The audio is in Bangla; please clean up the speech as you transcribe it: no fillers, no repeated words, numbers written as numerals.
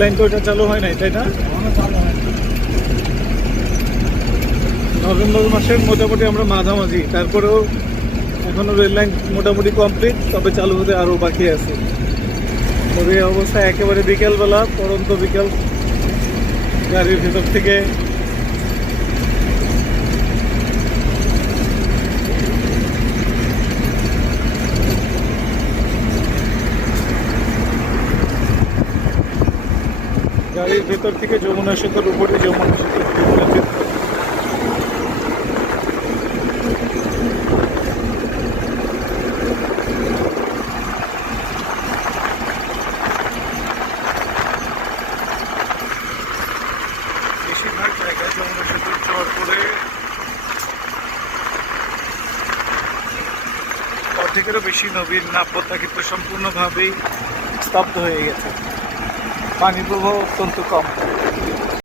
লাইন তো ওটা চালু হয় নাই, তাই না? নভেম্বর মাসের মোটামুটি আমরা মাঝামাঝি, তারপরেও এখনো রেল লাইন মোটামুটি কমপ্লিট, তবে চালু হতে আরও বাকি আছে। তবে এই অবস্থা একেবারে বিকেলবেলা, পরন্ত বিকেল, গাড়ির ভেতর থেকে যমুনা সেতুর উপরে যমুনা সেতুর বেশিরভাগ জায়গায় যমুনা সেতুর চর পড়ে অর্ধেকেরও বেশি নদীর নাব্যতা কিন্তু সম্পূর্ণভাবেই স্তব্ধ হয়ে গেছে। পানি প্রবাহ অত্যন্ত কম।